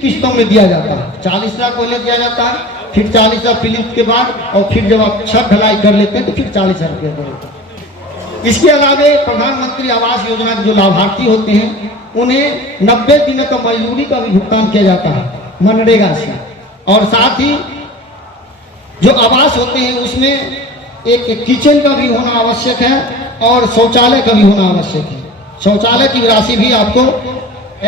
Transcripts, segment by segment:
किस्तों में दिया जाता है। 40 लाख पहले दिया जाता है, फिर 40 लाख फिलिप के बाद, और फिर जब आप छत ढलाई कर लेते हैं तो फिर 40,000 रुपया देते। इसके अलावा प्रधानमंत्री आवास योजना के जो लाभार्थी होते हैं उन्हें 90 दिनों का मजदूरी का भी भुगतान किया जाता है मनरेगा से। और साथ ही जो आवास होते हैं उसमें एक किचन का भी होना आवश्यक है और शौचालय का भी होना आवश्यक है। शौचालय की राशि भी आपको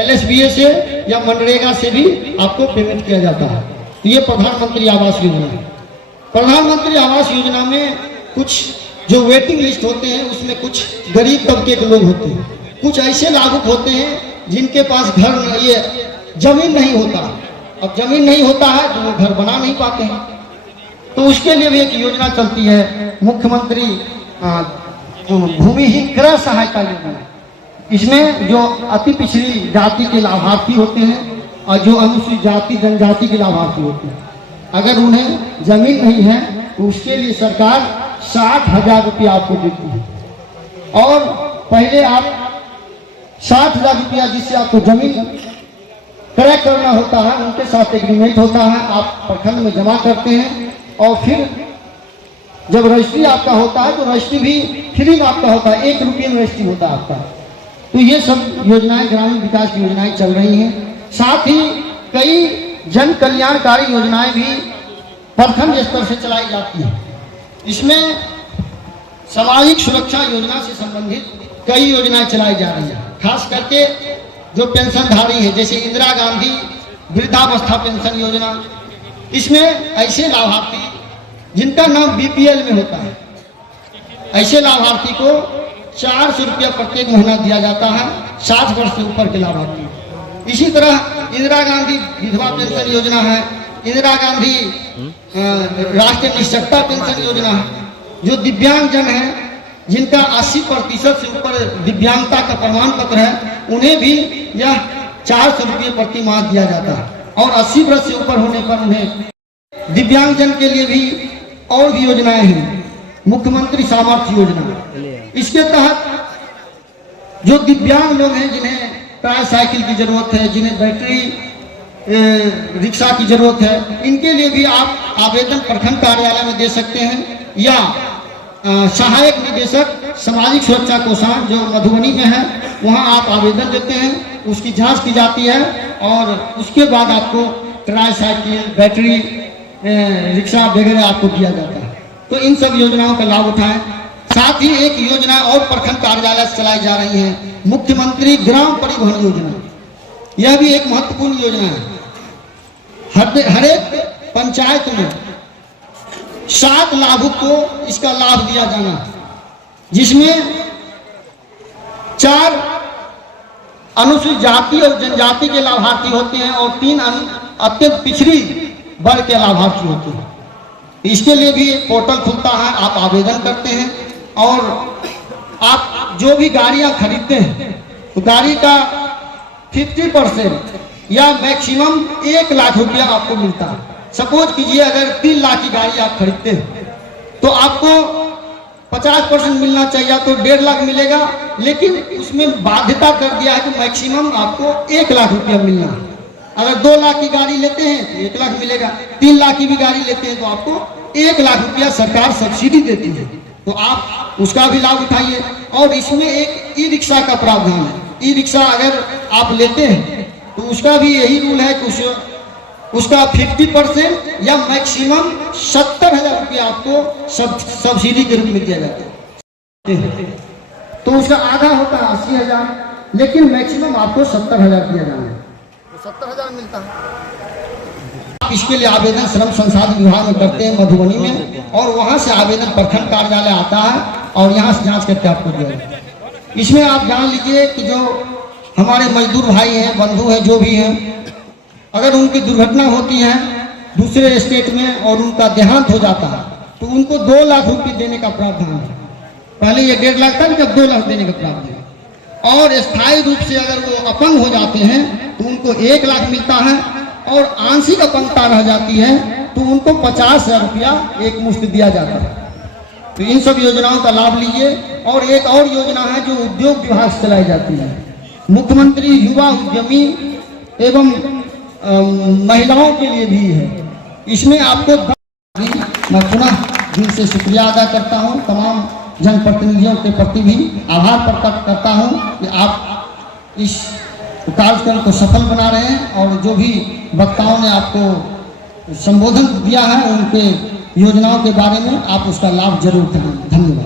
LSBA से या मनरेगा से भी आपको पेमेंट किया जाता है। तो ये प्रधानमंत्री आवास योजना है। प्रधानमंत्री आवास योजना में कुछ जो वेटिंग लिस्ट होते हैं उसमें कुछ गरीब तबके के लोग होते हैं, कुछ ऐसे लाभुक होते हैं जिनके पास घर ये जमीन नहीं होता। अब जमीन नहीं होता है तो वो घर बना नहीं पाते हैं, तो उसके लिए भी एक योजना चलती है, मुख्यमंत्री भूमिहीन क्रय सहायता योजना। इसमें जो अति पिछड़ी जाति के लाभार्थी होते हैं और जो अनुसूचित जाति जनजाति के लाभार्थी होते हैं, अगर उन्हें जमीन नहीं है तो उसके लिए सरकार 60,000 रुपया आपको देती है। और पहले आप 60,000 रुपया जिससे आपको जमीन क्रय करना होता है उनके साथ एग्रीमेंट होता है, आप प्रखंड में जमा करते हैं और फिर जब रजिस्ट्री आपका होता है तो रजिस्ट्री भी फ्री में आपका होता है, 1 रुपये में रजिस्ट्री होता है आपका। तो ये सब योजनाएं ग्रामीण विकास की योजनाएं चल रही हैं। साथ ही कई जन कल्याणकारी योजनाएं भी प्रखंड स्तर से चलाई जाती हैं। इसमें सामाजिक सुरक्षा योजना से संबंधित कई योजनाएं चलाई जा रही है। खास करके जो पेंशनधारी है जैसे इंदिरा गांधी वृद्धावस्था पेंशन योजना, इसमें ऐसे लाभार्थी जिनका नाम BPL में होता है, ऐसे लाभार्थी को 400 रुपया प्रत्येक महीना दिया जाता है, 60 वर्ष से ऊपर के लाभार्थी। इसी तरह इंदिरा गांधी विधवा पेंशन योजना है, इंदिरा गांधी राष्ट्रीय निःशक्तता पेंशन योजना है। जो दिव्यांग जन है जिनका 80% से ऊपर दिव्यांगता का प्रमाण पत्र है उन्हें भी यह 400 रुपये प्रति माह दिया जाता है। और 80 वर्ष से ऊपर होने पर उन्हें दिव्यांगजन के लिए भी और भी योजनाएं हैं, मुख्यमंत्री सामर्थ्य योजना। इसके तहत जो दिव्यांग लोग हैं जिन्हें ट्राईसाइकिल की जरूरत है, जिन्हें बैटरी रिक्शा की जरूरत है, इनके लिए भी आप आवेदन प्रखंड कार्यालय में दे सकते हैं या सहायक निदेशक सामाजिक सुरक्षा कोषांग जो मधुबनी में है वहां आप आवेदन देते हैं, उसकी जांच की जाती है और उसके बाद आपको ट्राईसाइकिल बैटरी रिक्शा वगैरह आपको दिया जाता है। तो इन सब योजनाओं का लाभ उठाएं। साथ ही एक योजना और प्रखंड कार्यालय से चलाई जा रही है, मुख्यमंत्री ग्राम परिवहन योजना। यह भी एक महत्वपूर्ण योजना है। हर एक पंचायत में 7 लाभुक को इसका लाभ दिया जाना, जिसमें 4 अनुसूचित जाति और जनजाति के लाभार्थी होते हैं और 3 अत्यंत पिछड़ी वर्ग के लाभार्थी होते हैं। इसके लिए भी एक पोर्टल खुलता है, आप आवेदन करते हैं और आप जो भी गाड़ियां खरीदते हैं तो गाड़ी का 50% या मैक्सिमम 1 लाख रुपया आपको मिलता है। सपोज कीजिए अगर 3 लाख की गाड़ी आप खरीदते हैं तो आपको 50% मिलना चाहिए तो 1.5 लाख मिलेगा, लेकिन उसमें बाध्यता कर दिया है कि मैक्सिमम आपको 1 लाख रुपया मिलना है। अगर 2 लाख की गाड़ी लेते हैं तो 1 लाख मिलेगा, 3 लाख की भी गाड़ी लेते हैं तो आपको 1 लाख रुपया सरकार सब्सिडी देती है, तो आप उसका भी लाभ उठाइए। और इसमें एक ई-रिक्शा का प्रावधान है। ई-रिक्शा अगर आप लेते हैं तो उसका भी यही रूल है कि उसका 50% या मैक्सिमम 70,000 रुपया आपको सब्सिडी के रूप में दिया जाता है। तो उसका आधा होता है 80,000, लेकिन मैक्सिमम आपको 70,000 दिया जाना है, तो 70,000 मिलता है। आप इसके लिए आवेदन श्रम संसाधन विभाग में करते हैं मधुबनी में, और वहां से आवेदन प्रखंड कार्यालय आता है और यहाँ से जांच करके आपको दिया जाता है। इसमें आप जान लीजिए कि जो हमारे मजदूर भाई हैं, बंधु हैं, जो भी हैं, अगर उनकी दुर्घटना होती है दूसरे स्टेट में और उनका देहांत हो जाता है तो उनको 2 लाख रुपये देने का प्रावधान है। पहले ये 1.5 लाख था, जब 2 लाख देने का प्रावधान है। और स्थायी रूप से अगर वो अपंग हो जाते हैं तो उनको 1 लाख मिलता है, और आंशिक अपंगता रह जाती है तो उनको 50,000 रुपया एक मुश्त दिया जाता है। तो इन सब योजनाओं का लाभ लीजिए। और एक और योजना है जो उद्योग विभाग से चलाई जाती है, मुख्यमंत्री युवा उद्यमी एवं महिलाओं के लिए भी है। इसमें आपको मैं पुनः दिल से शुक्रिया अदा करता हूँ, तमाम जनप्रतिनिधियों के प्रति भी आभार प्रकट करता हूँ कि आप इस कार्यक्रम को सफल बना रहे हैं और जो भी वक्ताओं ने आपको संबोधन दिया है उनके योजनाओं के बारे में आप उसका लाभ जरूर करें। धन्यवाद।